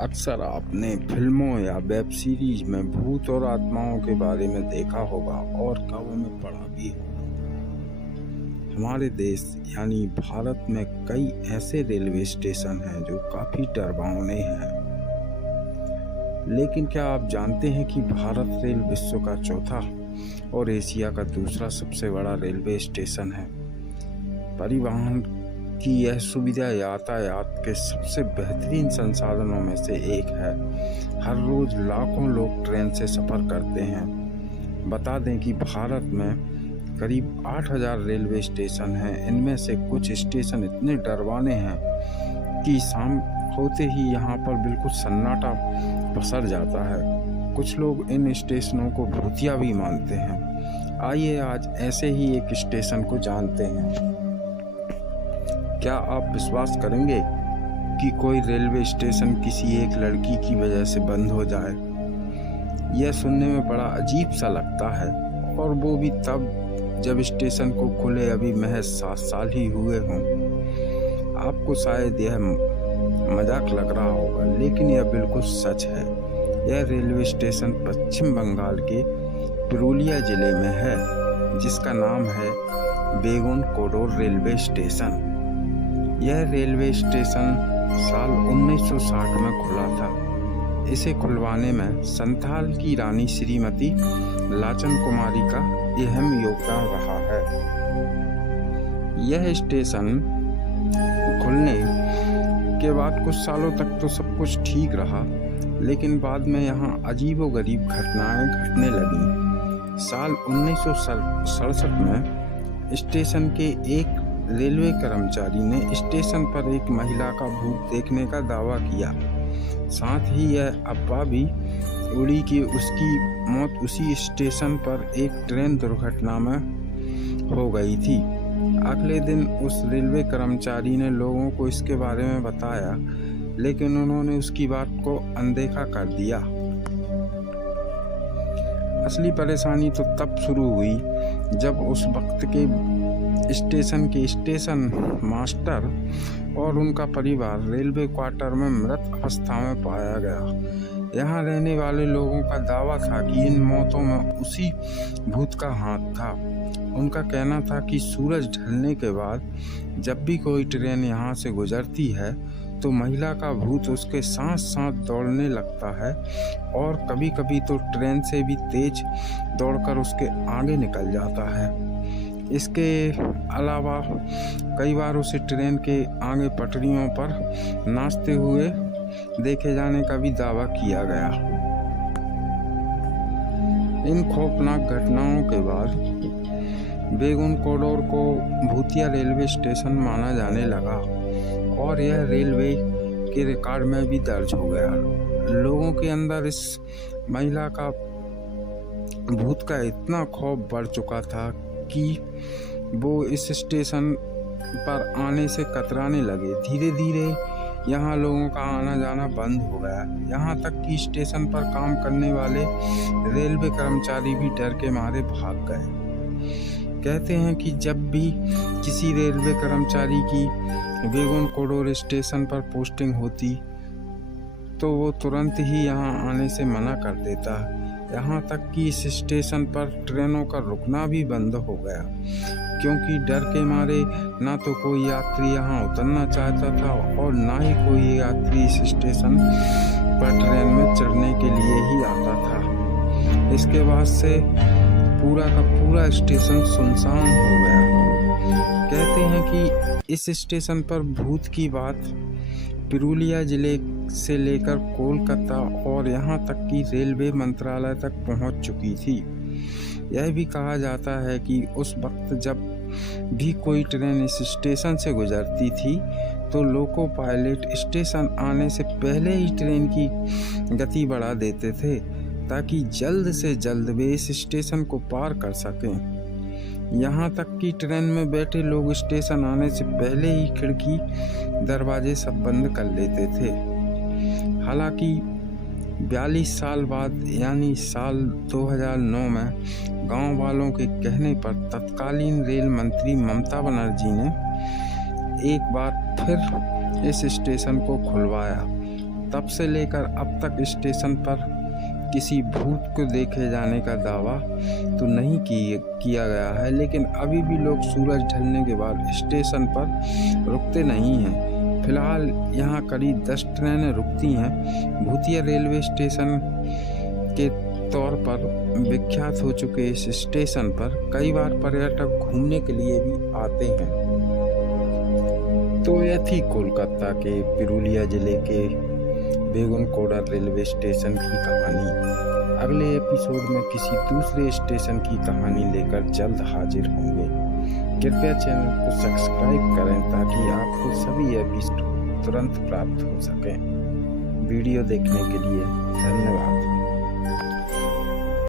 अक्सर आपने फिल्मों या वेब सीरीज में भूत और आत्माओं के बारे में देखा होगा और किताबों में पढ़ा भी होगा। हमारे देश यानी भारत में कई ऐसे रेलवे स्टेशन हैं जो काफी डरावने हैं। लेकिन क्या आप जानते हैं कि भारत रेल विश्व का चौथा और एशिया का दूसरा सबसे बड़ा रेलवे स्टेशन है। परिवहन की यह सुविधा यातायात के सबसे बेहतरीन संसाधनों में से एक है। हर रोज लाखों लोग ट्रेन से सफ़र करते हैं। बता दें कि भारत में करीब 8000 रेलवे स्टेशन हैं। इनमें से कुछ स्टेशन इतने डरावने हैं कि शाम होते ही यहाँ पर बिल्कुल सन्नाटा पसर जाता है। कुछ लोग इन स्टेशनों को भूतिया भी मानते हैं। आइए आज ऐसे ही एक स्टेशन को जानते हैं। क्या आप विश्वास करेंगे कि कोई रेलवे स्टेशन किसी एक लड़की की वजह से बंद हो जाए? यह सुनने में बड़ा अजीब सा लगता है, और वो भी तब जब स्टेशन को खुले अभी महज 7 साल ही हुए हों। आपको शायद यह मजाक लग रहा होगा, लेकिन यह बिल्कुल सच है। यह रेलवे स्टेशन पश्चिम बंगाल के पुरुलिया जिले में है, जिसका नाम है बेगुन कोडोर रेलवे स्टेशन। यह रेलवे स्टेशन साल 1960 में खुला था। इसे खुलवाने में संथाल की रानी श्रीमती लाचन कुमारी का अहम योगदान रहा है। यह स्टेशन खुलने के बाद कुछ सालों तक तो सब कुछ ठीक रहा, लेकिन बाद में यहाँ अजीबोगरीब घटनाएं घटने लगीं। साल 1967 में स्टेशन के एक रेलवे कर्मचारी ने स्टेशन पर एक महिला का भूत देखने का दावा किया। साथ ही यह अफवाह भी उड़ी कि उसकी मौत उसी स्टेशन पर एक ट्रेन दुर्घटना में हो गई थी। अगले दिन उस रेलवे कर्मचारी ने लोगों को इसके बारे में बताया, लेकिन उन्होंने उसकी बात को अनदेखा कर दिया। असली परेशानी तो तब शुरू हुई जब उस वक्त के स्टेशन के स्टेशन मास्टर और उनका परिवार रेलवे क्वार्टर में मृत अवस्था में पाया गया। यहाँ रहने वाले लोगों का दावा था कि इन मौतों में उसी भूत का हाथ था। उनका कहना था कि सूरज ढलने के बाद जब भी कोई ट्रेन यहाँ से गुजरती है तो महिला का भूत उसके साथ साथ दौड़ने लगता है, और कभी कभी तो ट्रेन से भी तेज दौड़कर उसके आगे निकल जाता है। इसके अलावा कई बार उसे ट्रेन के आगे पटरियों पर नाचते हुए देखे जाने का भी दावा किया गया। इन खौफनाक घटनाओं के बाद बेगुन कोडोर को भूतिया रेलवे स्टेशन माना जाने लगा, और यह रेलवे के रिकॉर्ड में भी दर्ज हो गया। लोगों के अंदर इस महिला का भूत का इतना खौफ बढ़ चुका था कि वो इस स्टेशन पर आने से कतराने लगे। धीरे धीरे यहाँ लोगों का आना जाना बंद हो गया। यहाँ तक कि स्टेशन पर काम करने वाले रेलवे कर्मचारी भी डर के मारे भाग गए। कहते हैं कि जब भी किसी रेलवे कर्मचारी की बेगुन कोडोर स्टेशन पर पोस्टिंग होती तो वो तुरंत ही यहाँ आने से मना कर देता। यहाँ तक कि इस स्टेशन पर ट्रेनों का रुकना भी बंद हो गया, क्योंकि डर के मारे ना तो कोई यात्री यहाँ उतरना चाहता था और ना ही कोई यात्री इस स्टेशन पर ट्रेन में चढ़ने के लिए ही आता था। इसके बाद से पूरा का पूरा स्टेशन सुनसान हो गया। कहते हैं कि इस स्टेशन पर भूत की बात पुरुलिया जिले से लेकर कोलकाता और यहाँ तक कि रेलवे मंत्रालय तक पहुँच चुकी थी। यह भी कहा जाता है कि उस वक्त जब भी कोई ट्रेन इस स्टेशन से गुजरती थी तो लोको पायलट स्टेशन आने से पहले ही ट्रेन की गति बढ़ा देते थे, ताकि जल्द से जल्द वे इस स्टेशन को पार कर सकें। यहाँ तक कि ट्रेन में बैठे लोग स्टेशन आने से पहले ही खिड़की दरवाजे सब बंद कर लेते थे। हालांकि 42 साल बाद यानी साल 2009 में गांव वालों के कहने पर तत्कालीन रेल मंत्री ममता बनर्जी ने एक बार फिर इस स्टेशन को खुलवाया तब से लेकर अब तक स्टेशन पर किसी भूत को देखे जाने का दावा तो नहीं किया गया है, लेकिन अभी भी लोग सूरज ढलने के बाद स्टेशन पर रुकते नहीं हैं। फिलहाल यहाँ करीब 10 ट्रेनें रुकती हैं। भूतिया रेलवे स्टेशन के तौर पर विख्यात हो चुके इस स्टेशन पर कई बार पर्यटक घूमने के लिए भी आते हैं। तो यह थी कोलकाता के पुरुलिया जिले के बेगुनकोडा रेलवे स्टेशन की कहानी। अगले एपिसोड में किसी दूसरे स्टेशन की कहानी लेकर जल्द हाजिर होंगे। कृपया चैनल को सब्सक्राइब करें ताकि आपको सभी एपिसोड तुरंत प्राप्त हो सकें। वीडियो देखने के लिए धन्यवाद।